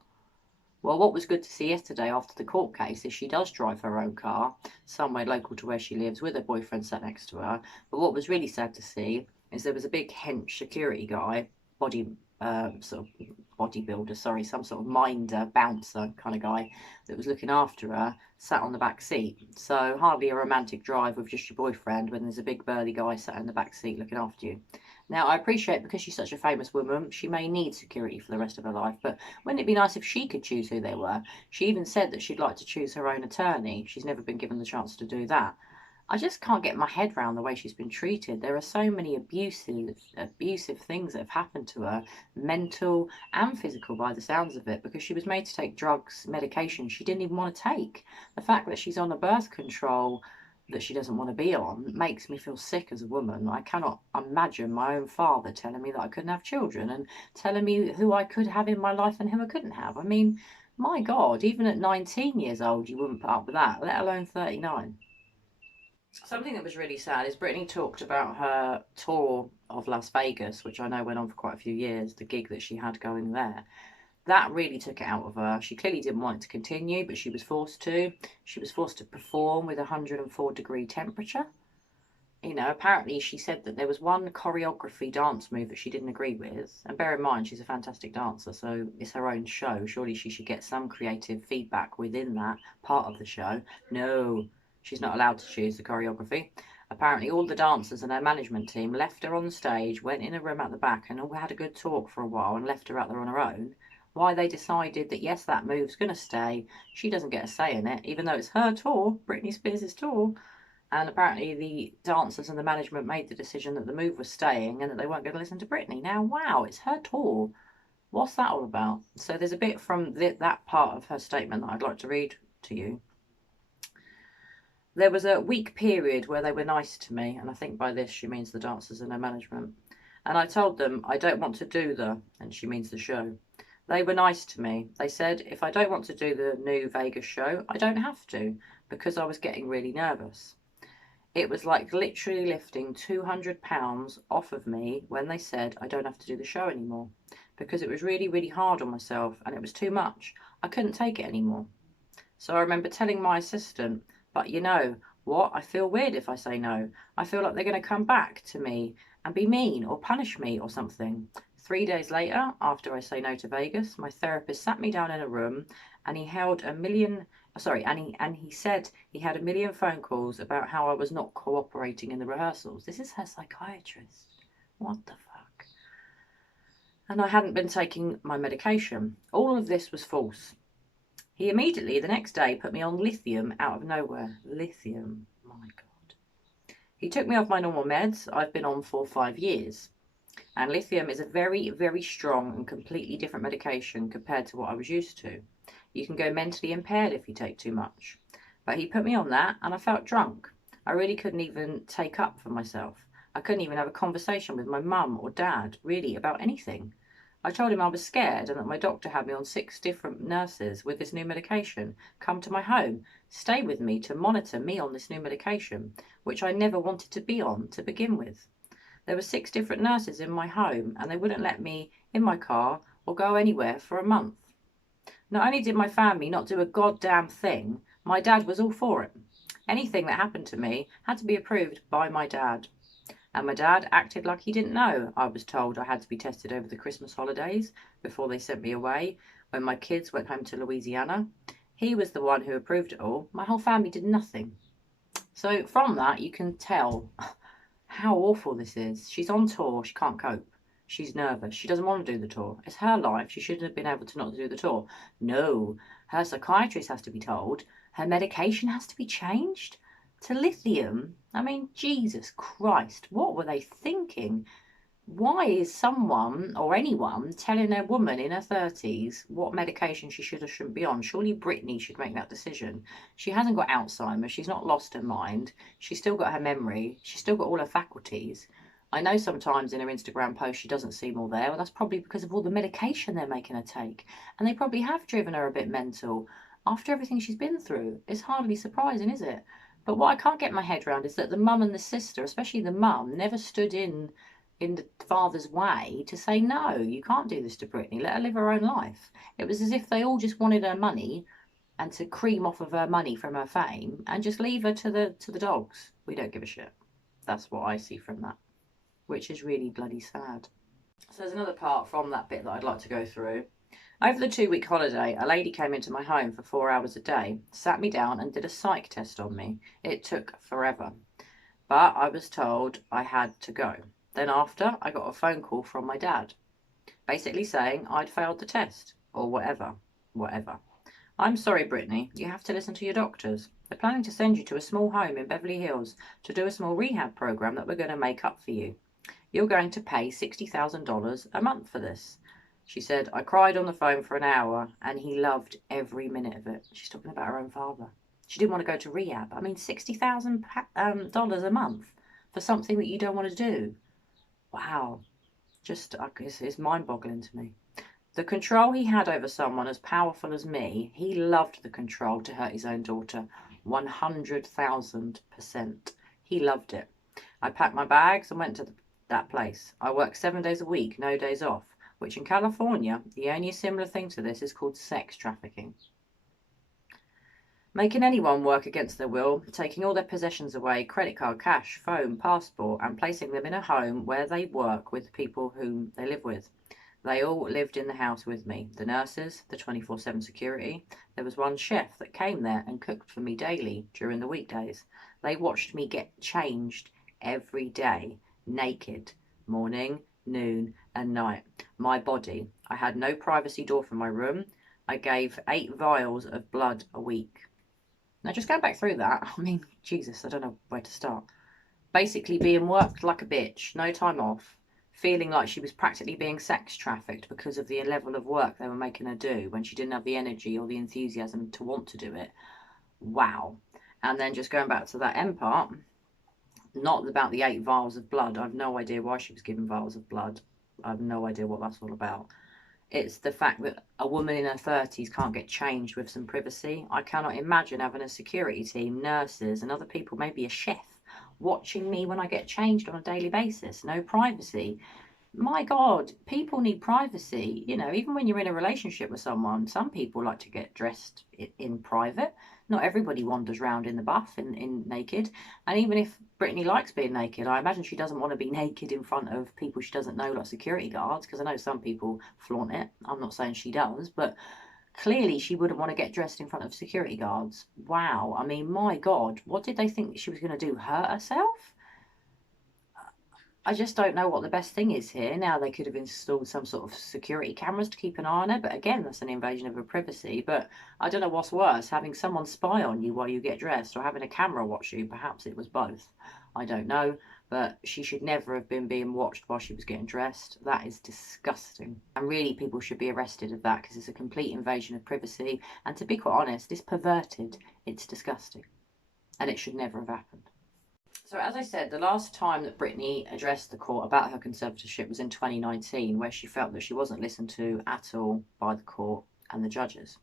Well, what was good to see yesterday after the court case is she does drive her own car somewhere local to where she lives with her boyfriend sat next to her. But what was really sad to see is there was a big hench security guy, sort of bodybuilder, some sort of minder, bouncer kind of guy that was looking after her, sat on the back seat. So hardly a romantic drive with just your boyfriend when there's a big burly guy sat in the back seat looking after you. Now, I appreciate because she's such a famous woman, she may need security for the rest of her life, but wouldn't it be nice if she could choose who they were? She even said that she'd like to choose her own attorney. She's never been given the chance to do that. I just can't get my head around the way she's been treated. There are so many abusive things that have happened to her, mental and physical by the sounds of it, because she was made to take drugs, medication she didn't even want to take. The fact that she's on a birth control that she doesn't want to be on makes me feel sick as a woman. I cannot imagine my own father telling me that I couldn't have children and telling me who I could have in my life and who I couldn't have. I mean, my God, even at 19 years old, you wouldn't put up with that, let alone 39. Something that was really sad is Britney talked about her tour of Las Vegas, which I know went on for quite a few years, the gig that she had going there. That really took it out of her. She clearly didn't want it to continue, but she was forced to. She was forced to perform with a 104-degree temperature. You know, apparently she said that there was one choreography dance move that she didn't agree with. And bear in mind, she's a fantastic dancer, so it's her own show. Surely she should get some creative feedback within that part of the show. No, she's not allowed to choose the choreography. Apparently, all the dancers and her management team left her on the stage, went in a room at the back, and all had a good talk for a while and left her out there on her own. Why they decided that, yes, that move's going to stay. She doesn't get a say in it, even though it's her tour, Britney Spears' tour. And apparently the dancers and the management made the decision that the move was staying and that they weren't going to listen to Britney. Now, wow, it's her tour. What's that all about? So there's a bit from that part of her statement that I'd like to read to you. There was a week period where they were nice to me, and I think by this she means the dancers and their management. And I told them I don't want to do and she means the show. They were nice to me. They said if I don't want to do the new Vegas show, I don't have to, because I was getting really nervous. It was like literally lifting 200 pounds off of me when they said I don't have to do the show anymore, because it was really, really hard on myself and it was too much. I couldn't take it anymore. So I remember telling my assistant, but you know what? I feel weird if I say no. I feel like they're going to come back to me and be mean or punish me or something. 3 days later, after I say no to Vegas, my therapist sat me down in a room and he held a million, and he said he had a million phone calls about how I was not cooperating in the rehearsals. This is her psychiatrist. What the fuck? And I hadn't been taking my medication. All of this was false. He immediately, the next day, put me on lithium out of nowhere. Lithium, my God. He took me off my normal meds I've been on for 5 years. And lithium is a very, very strong and completely different medication compared to what I was used to. You can go mentally impaired if you take too much. But he put me on that and I felt drunk. I really couldn't even take up for myself. I couldn't even have a conversation with my mum or dad, really, about anything. I told him I was scared and that my doctor had me on 6 different nurses with this new medication come to my home, stay with me to monitor me on this new medication, which I never wanted to be on to begin with. There were 6 different nurses in my home and they wouldn't let me in my car or go anywhere for a month. Not only did my family not do a goddamn thing, my dad was all for it. Anything that happened to me had to be approved by my dad. And my dad acted like he didn't know. I was told I had to be tested over the Christmas holidays before they sent me away when my kids went home to Louisiana. He was the one who approved it all. My whole family did nothing. So from that, you can tell how awful this is. She's on tour. She can't cope. She's nervous. She doesn't want to do the tour. It's her life. She shouldn't have been able to not do the tour. No, her psychiatrist has to be told. Her medication has to be changed to lithium. I mean, Jesus Christ, what were they thinking? Why is someone or anyone telling a woman in her 30s what medication she should or shouldn't be on? Surely Britney should make that decision. She hasn't got Alzheimer's. She's not lost her mind. She's still got her memory. She's still got all her faculties. I know sometimes in her Instagram post she doesn't seem all there. Well, that's probably because of all the medication they're making her take. And they probably have driven her a bit mental. After everything she's been through, it's hardly surprising, is it? But what I can't get my head around is that the mum and the sister, especially the mum, never stood in the father's way to say, no, you can't do this to Britney. Let her live her own life. It was as if they all just wanted her money and to cream off of her money from her fame and just leave her to the dogs. We don't give a shit. That's what I see from that, which is really bloody sad. So there's another part from that bit that I'd like to go through. Over the 2-week holiday, a lady came into my home for 4 hours a day, sat me down and did a psych test on me. It took forever, but I was told I had to go. Then after, I got a phone call from my dad, basically saying I'd failed the test, or whatever. I'm sorry, Brittany, you have to listen to your doctors. They're planning to send you to a small home in Beverly Hills to do a small rehab program that we're going to make up for you. You're going to pay $60,000 a month for this. She said, I cried on the phone for an hour and he loved every minute of it. She's talking about her own father. She didn't want to go to rehab. I mean, $60,000 a month for something that you don't want to do. Wow. Just, it's mind-boggling to me. The control he had over someone as powerful as me, he loved the control to hurt his own daughter 100,000%. He loved it. I packed my bags and went to that place. I worked 7 days a week, no days off, which in California, the only similar thing to this is called sex trafficking. Making anyone work against their will, taking all their possessions away, credit card, cash, phone, passport, and placing them in a home where they work with people whom they live with. They all lived in the house with me. The nurses, the 24/7 security. There was one chef that came there and cooked for me daily during the weekdays. They watched me get changed every day, naked, morning, noon, and night. My body. I had no privacy door from my room. I gave 8 vials of blood a week. Now, just going back through that, I mean, Jesus, I don't know where to start. Basically being worked like a bitch, no time off, feeling like she was practically being sex trafficked because of the level of work they were making her do when she didn't have the energy or the enthusiasm to want to do it. Wow. And then just going back to that end part, not about the 8 vials of blood. I have no idea why she was given vials of blood. I have no idea what that's all about. It's the fact that a woman in her 30s can't get changed with some privacy. I cannot imagine having a security team, nurses, and other people, maybe a chef, watching me when I get changed on a daily basis. No privacy. My God, people need privacy. You know, even when you're in a relationship with someone, some people like to get dressed in private. Not everybody wanders around in the buff in naked. And even if Brittany likes being naked, I imagine she doesn't want to be naked in front of people she doesn't know, like security guards, because I know some people flaunt it. I'm not saying she does, but clearly she wouldn't want to get dressed in front of security guards. Wow. I mean, my God, what did they think she was going to do? Hurt herself? I just don't know what the best thing is here. Now, they could have installed some sort of security cameras to keep an eye on her, but again, that's an invasion of her privacy. But I don't know what's worse, having someone spy on you while you get dressed or having a camera watch you. Perhaps it was both. I don't know, but she should never have been being watched while she was getting dressed. That is disgusting. And really, people should be arrested of that because it's a complete invasion of privacy. And to be quite honest, it's perverted. It's disgusting. And it should never have happened. So as I said, the last time that Britney addressed the court about her conservatorship was in 2019, where she felt that she wasn't listened to at all by the court and the judges.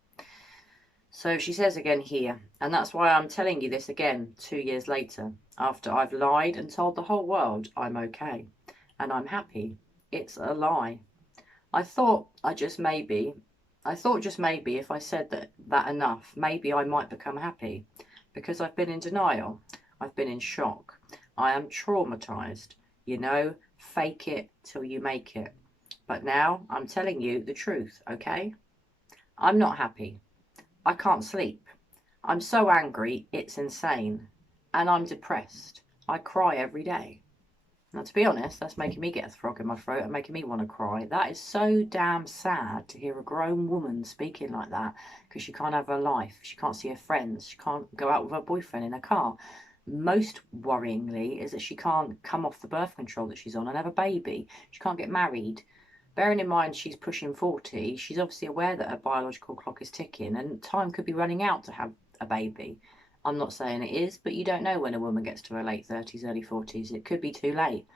So she says again here, and that's why I'm telling you this again 2 years later, after I've lied and told the whole world I'm okay and I'm happy. It's a lie. I thought just maybe if I said that enough, maybe I might become happy, because I've been in denial. I've been in shock. I am traumatized. You know, fake it till you make it. But now I'm telling you the truth, okay? I'm not happy. I can't sleep. I'm so angry, it's insane. And I'm depressed. I cry every day. Now, to be honest, that's making me get a frog in my throat and making me want to cry. That is so damn sad to hear a grown woman speaking like that, because she can't have her life. She can't see her friends. She can't go out with her boyfriend in a car. Most worryingly is that she can't come off the birth control that she's on and have a baby. She can't get married. Bearing in mind she's pushing 40, she's obviously aware that her biological clock is ticking and time could be running out to have a baby. I'm not saying it is, but you don't know when a woman gets to her late 30s, early 40s. It could be too late.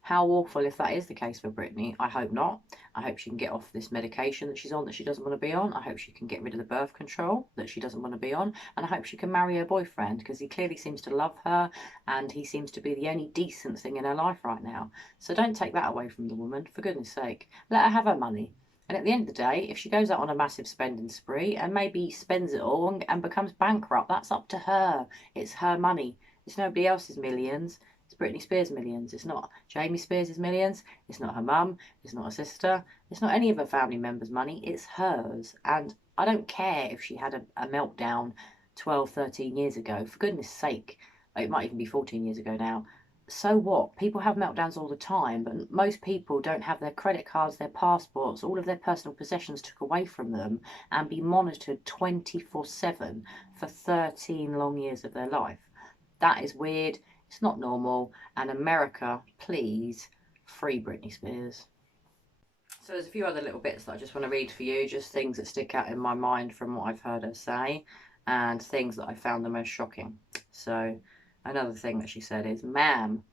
How awful if that is the case for Britney. I hope not. I hope she can get off this medication that she's on that she doesn't want to be on. I hope she can get rid of the birth control that she doesn't want to be on. And I hope she can marry her boyfriend, because he clearly seems to love her and he seems to be the only decent thing in her life right now. So don't take that away from the woman, for goodness sake. Let her have her money. And at the end of the day, if she goes out on a massive spending spree and maybe spends it all and becomes bankrupt, that's up to her. It's her money. It's nobody else's millions. It's Britney Spears' millions. It's not Jamie Spears' millions. It's not her mum. It's not her sister. It's not any of her family members' money. It's hers. And I don't care if she had a meltdown 12, 13 years ago. For goodness sake. It might even be 14 years ago now. so what? People have meltdowns all the time, but most people don't have their credit cards, their passports, all of their personal possessions took away from them and be monitored 24/7 for 13 long years of their life. That is weird. It's not normal. And America, please free Britney Spears. So there's a few other little bits that I just want to read for you, just things that stick out in my mind from what I've heard her say and things that I found the most shocking. So another thing that she said is, ma'am,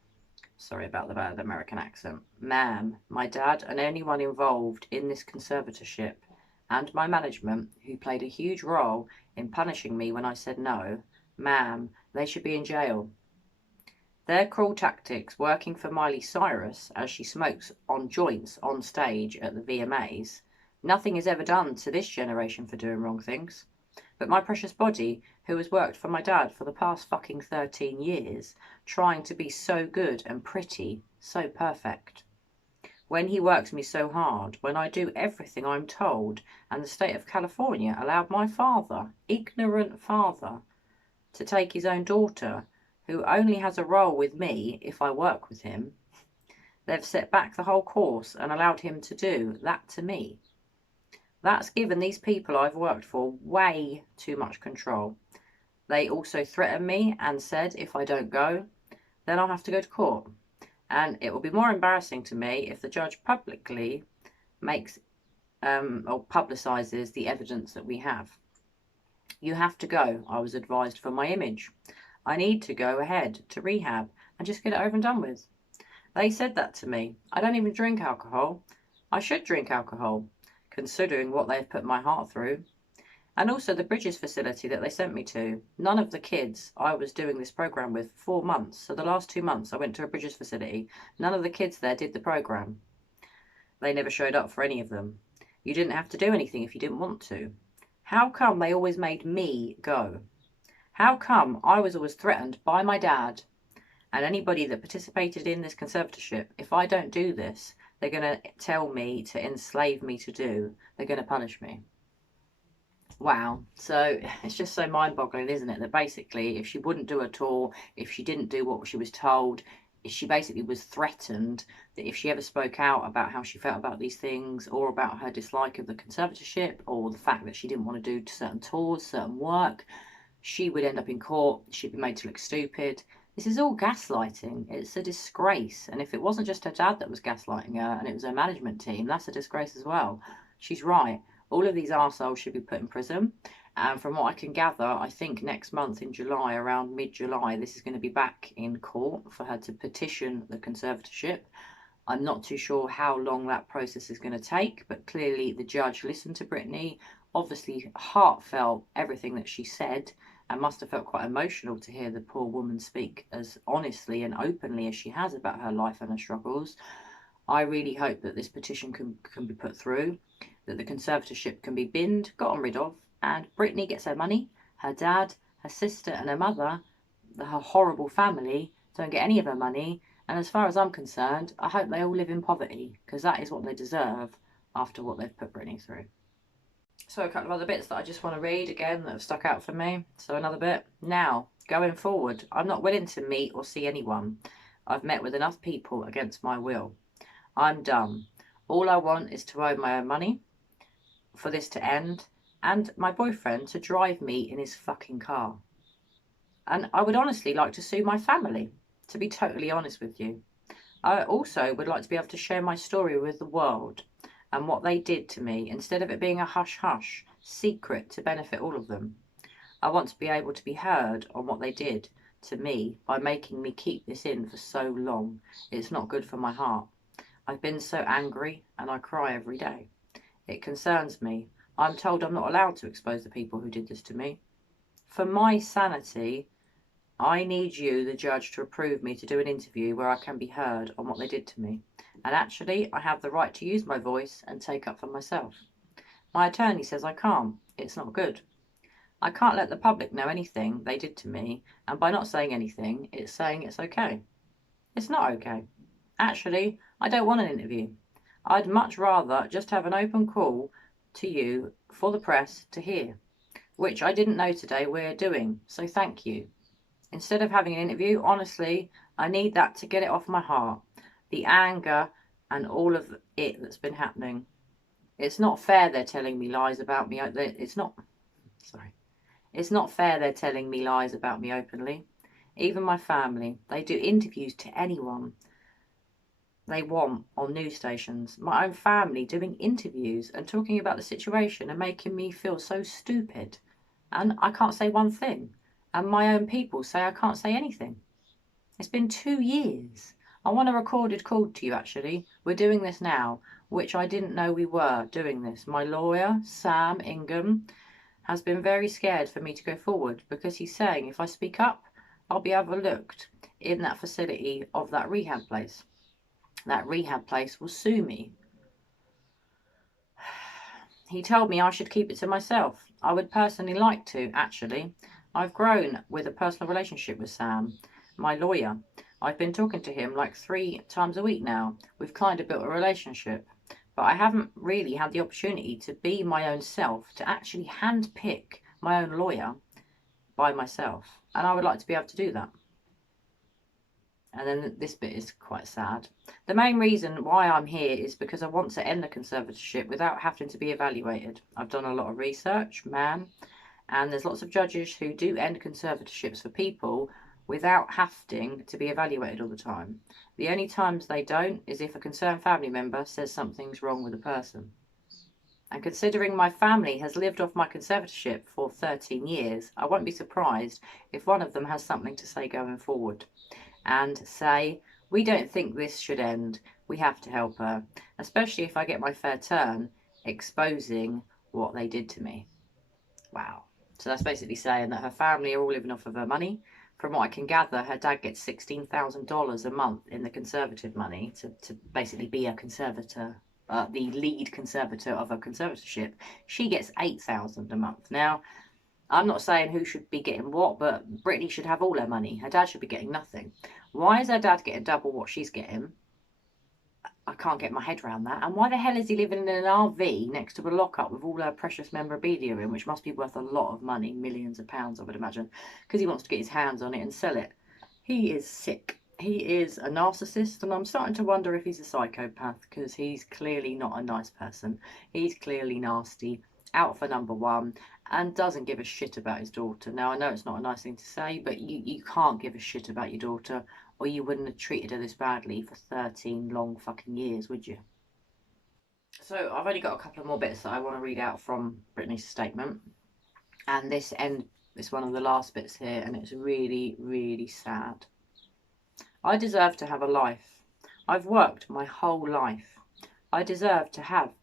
sorry about the bad American accent, ma'am, my dad and anyone involved in this conservatorship and my management who played a huge role in punishing me when I said no, ma'am, they should be in jail. Their cruel tactics working for Miley Cyrus as she smokes on joints on stage at the VMAs. Nothing is ever done to this generation for doing wrong things. But my precious body, who has worked for my dad for the past fucking 13 years, trying to be so good and pretty, so perfect. When he works me so hard, when I do everything I'm told, and the state of California allowed my father, ignorant father, to take his own daughter, who only has a role with me if I work with him, they've set back the whole course and allowed him to do that to me. That's given these people I've worked for way too much control. They also threatened me and said if I don't go, then I'll have to go to court. And it will be more embarrassing to me if the judge publicly makes or publicises the evidence that we have. You have to go, I was advised, for my image. I need to go ahead to rehab and just get it over and done with. They said that to me. I don't even drink alcohol. I should drink alcohol, considering what they've put my heart through. And also the Bridges facility that they sent me to. None of the kids I was doing this program with for 4 months. So the last 2 months I went to a Bridges facility. None of the kids there did the program. They never showed up for any of them. You didn't have to do anything if you didn't want to. How come they always made me go? How come I was always threatened by my dad and anybody that participated in this conservatorship? If I don't do this, they're going to tell me to enslave me to do. They're going to punish me. Wow. So it's just so mind-boggling, isn't it? That basically, if she wouldn't do a tour, if she didn't do what she was told, if she basically was threatened that if she ever spoke out about how she felt about these things or about her dislike of the conservatorship or the fact that she didn't want to do certain tours, certain work, she would end up in court. She'd be made to look stupid. This is all gaslighting. It's a disgrace. And if it wasn't just her dad that was gaslighting her and it was her management team, that's a disgrace as well. She's right. All of these arseholes should be put in prison. And from what I can gather, I think next month in July, around mid-July, this is going to be back in court for her to petition the conservatorship. I'm not too sure how long that process is going to take, but clearly the judge listened to Britney, obviously heartfelt everything that she said, and must have felt quite emotional to hear the poor woman speak as honestly and openly as she has about her life and her struggles. I really hope that this petition can be put through, that the conservatorship can be binned, gotten rid of, and Britney gets her money. Her dad, her sister and her mother, her horrible family, don't get any of her money. And as far as I'm concerned, I hope they all live in poverty, because that is what they deserve after what they've put Britney through. So a couple of other bits that I just want to read again that have stuck out for me. So another bit. Now, going forward, I'm not willing to meet or see anyone. I've met with enough people against my will. I'm done. All I want is to own my own money, for this to end, and my boyfriend to drive me in his fucking car. And I would honestly like to sue my family, to be totally honest with you. I also would like to be able to share my story with the world and what they did to me, instead of it being a hush-hush secret to benefit all of them. I want to be able to be heard on what they did to me by making me keep this in for so long. It's not good for my heart. I've been so angry and I cry every day. It concerns me. I'm told I'm not allowed to expose the people who did this to me. For my sanity, I need you, the judge, to approve me to do an interview where I can be heard on what they did to me. And actually, I have the right to use my voice and take up for myself. My attorney says I can't. It's not good. I can't let the public know anything they did to me, and by not saying anything, it's saying it's okay. It's not okay. Actually, I don't want an interview. I'd much rather just have an open call to you for the press to hear, which I didn't know today we're doing, so thank you. Instead of having an interview, honestly, I need that to get it off my heart. The anger and all of it that's been happening. It's not fair they're telling me lies about me. It's not, sorry. It's not fair they're telling me lies about me openly. Even my family, they do interviews to anyone they want on news stations. My own family doing interviews and talking about the situation and making me feel so stupid. And I can't say one thing. And my own people say I can't say anything. It's been 2 years. I want a recorded call to you, actually. We're doing this now, which I didn't know we were doing this. My lawyer, Sam Ingham, has been very scared for me to go forward because he's saying if I speak up, I'll be overlooked in that facility of that rehab place. That rehab place will sue me. He told me I should keep it to myself. I would personally like to, actually. I've grown with a personal relationship with Sam, my lawyer. I've been talking to him like 3 times a week now. We've kind of built a relationship. But I haven't really had the opportunity to be my own self, to actually handpick my own lawyer by myself. And I would like to be able to do that. And then this bit is quite sad. The main reason why I'm here is because I want to end the conservatorship without having to be evaluated. I've done a lot of research, and there's lots of judges who do end conservatorships for people without having to be evaluated all the time. The only times they don't is if a concerned family member says something's wrong with a person. And considering my family has lived off my conservatorship for 13 years, I won't be surprised if one of them has something to say going forward and say, we don't think this should end, we have to help her, especially if I get my fair turn exposing what they did to me. Wow. So that's basically saying that her family are all living off of her money. From what I can gather, her dad gets $16,000 a month in the conservative money to basically be a conservator, the lead conservator of a conservatorship. She gets $8,000 a month. Now, I'm not saying who should be getting what, but Britney should have all her money. Her dad should be getting nothing. Why is her dad getting double what she's getting? I can't get my head around that. And why the hell is he living in an RV next to a lockup with all her precious memorabilia in, which must be worth a lot of money, millions of pounds, I would imagine, because he wants to get his hands on it and sell it. He is sick. He is a narcissist, and I'm starting to wonder if he's a psychopath, because he's clearly not a nice person. He's clearly nasty, out for number one, and doesn't give a shit about his daughter. Now, I know it's not a nice thing to say, but you can't give a shit about your daughter, or you wouldn't have treated her this badly for 13 long fucking years, would you? So I've only got a couple of more bits that I want to read out from Britney's statement. And this is one of the last bits here, and it's really, really sad. I deserve to have a life. I've worked my whole life. I deserve to have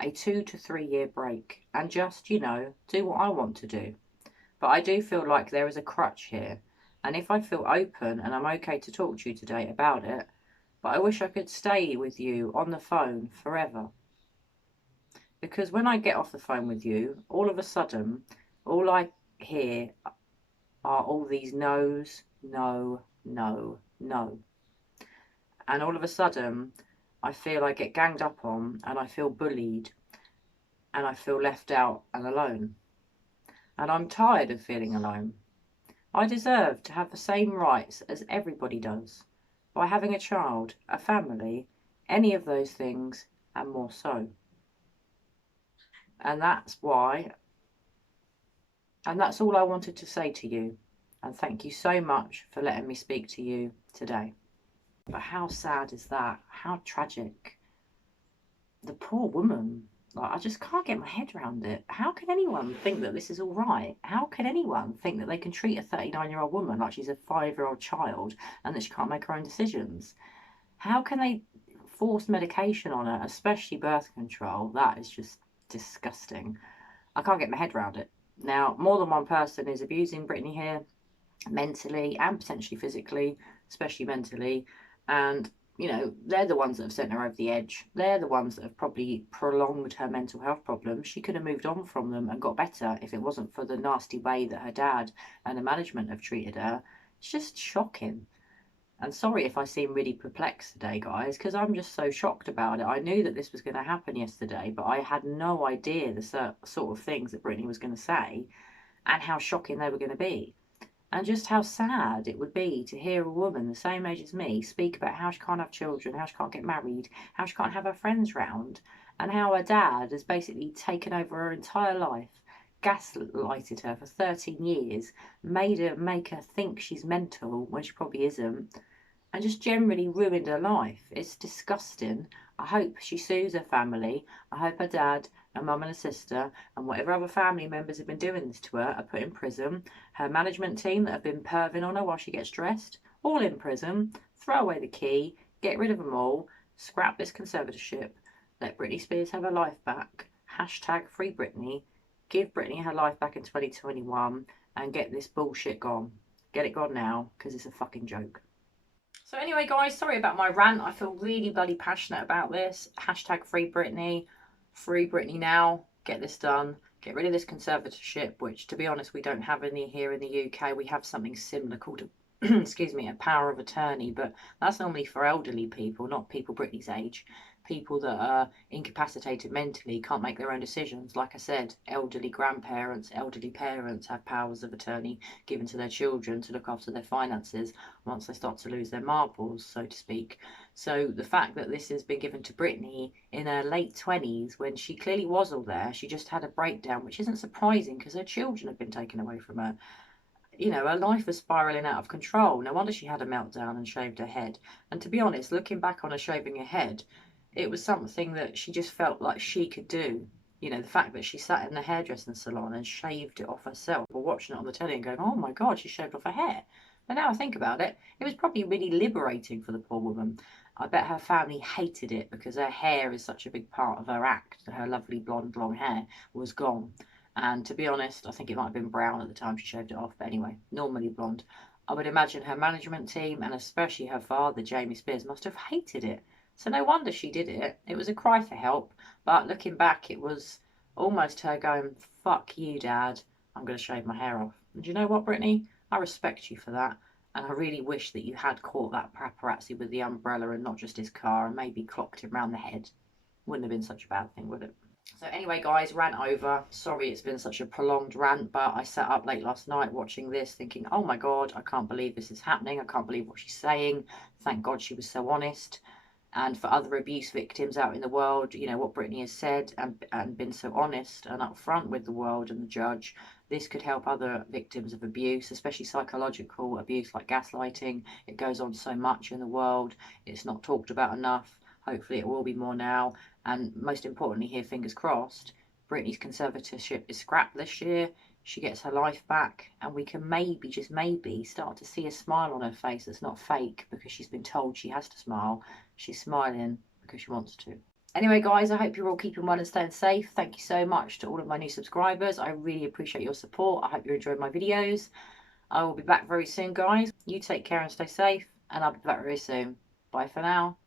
a 2 to 3 year break and just, do what I want to do. But I do feel like there is a crutch here. And if I feel open and I'm okay to talk to you today about it, but I wish I could stay with you on the phone forever. Because when I get off the phone with you, all of a sudden, all I hear are all these no's, no, no, no. And all of a sudden, I feel I get ganged up on and I feel bullied and I feel left out and alone. And I'm tired of feeling alone. I deserve to have the same rights as everybody does, by having a child, a family, any of those things, and more so. And that's why, and that's all I wanted to say to you. And thank you so much for letting me speak to you today. But how sad is that? How tragic. The poor woman. Like, I just can't get my head around it. How can anyone think that this is all right? How can anyone think that they can treat a 39-year-old woman like she's a 5-year-old child and that she can't make her own decisions? How can they force medication on her, especially birth control? That is just disgusting. I can't get my head around it. Now, more than one person is abusing Britney here, mentally and potentially physically, especially mentally. And they're the ones that have sent her over the edge. They're the ones that have probably prolonged her mental health problems. She could have moved on from them and got better if it wasn't for the nasty way that her dad and the management have treated her. It's just shocking. And sorry if I seem really perplexed today, guys, because I'm just so shocked about it. I knew that this was going to happen yesterday, but I had no idea the sort of things that Britney was going to say and how shocking they were going to be. And just how sad it would be to hear a woman the same age as me speak about how she can't have children, how she can't get married, how she can't have her friends round, and how her dad has basically taken over her entire life, gaslighted her for 13 years, made her make her think she's mental when she probably isn't, and just generally ruined her life. It's disgusting. I hope she sues her family. I hope her dad, her mum and her sister, and whatever other family members have been doing this to her are put in prison. Her management team that have been perving on her while she gets dressed, all in prison. Throw away the key, get rid of them all, scrap this conservatorship, let Britney Spears have her life back. Hashtag free Britney. Give Britney her life back in 2021 and get this bullshit gone. Get it gone now, because it's a fucking joke. So anyway, guys, sorry about my rant. I feel really bloody passionate about this. Hashtag free Britney now. Get this done. Get rid of this conservatorship, which, to be honest, we don't have any here in the UK. We have something similar called a, excuse me, a power of attorney, but that's normally for elderly people, not people Britney's age. People that are incapacitated mentally, can't make their own decisions. Like I said, elderly grandparents, elderly parents have powers of attorney given to their children to look after their finances once they start to lose their marbles, so to speak. So the fact that this has been given to Britney in her late 20s, when she clearly was all there, she just had a breakdown, which isn't surprising because her children have been taken away from her. You know, her life was spiraling out of control. No wonder she had a meltdown and shaved her head. And to be honest, looking back on her shaving her head, it was something that she just felt like she could do. You know, the fact that she sat in the hairdressing salon and shaved it off herself, or watching it on the telly and going, oh my God, she shaved off her hair. But now I think about it, it was probably really liberating for the poor woman. I bet her family hated it because her hair is such a big part of her act. Her lovely blonde long hair was gone. And to be honest, I think it might have been brown at the time she shaved it off. But anyway, normally blonde. I would imagine her management team and especially her father, Jamie Spears, must have hated it. So no wonder she did it. It was a cry for help. But looking back, it was almost her going, fuck you, Dad. I'm going to shave my hair off. And do you know what, Britney? I respect you for that. And I really wish that you had caught that paparazzi with the umbrella and not just his car and maybe clocked him round the head. Wouldn't have been such a bad thing, would it? So anyway, guys, rant over. Sorry it's been such a prolonged rant, but I sat up late last night watching this thinking, oh my God, I can't believe this is happening. I can't believe what she's saying. Thank God she was so honest. And for other abuse victims out in the world, you know, what Britney has said and been so honest and upfront with the world and the judge, this could help other victims of abuse, especially psychological abuse like gaslighting. It goes on so much in the world. It's not talked about enough. Hopefully it will be more now. And most importantly here, fingers crossed, Britney's conservatorship is scrapped this year. She gets her life back and we can maybe, just maybe, start to see a smile on her face that's not fake because she's been told she has to smile. She's smiling because she wants to. Anyway, guys, I hope you're all keeping well and staying safe. Thank you so much to all of my new subscribers. I really appreciate your support. I hope you're enjoying my videos. I will be back very soon, guys. You take care and stay safe, and I'll be back very soon. Bye for now.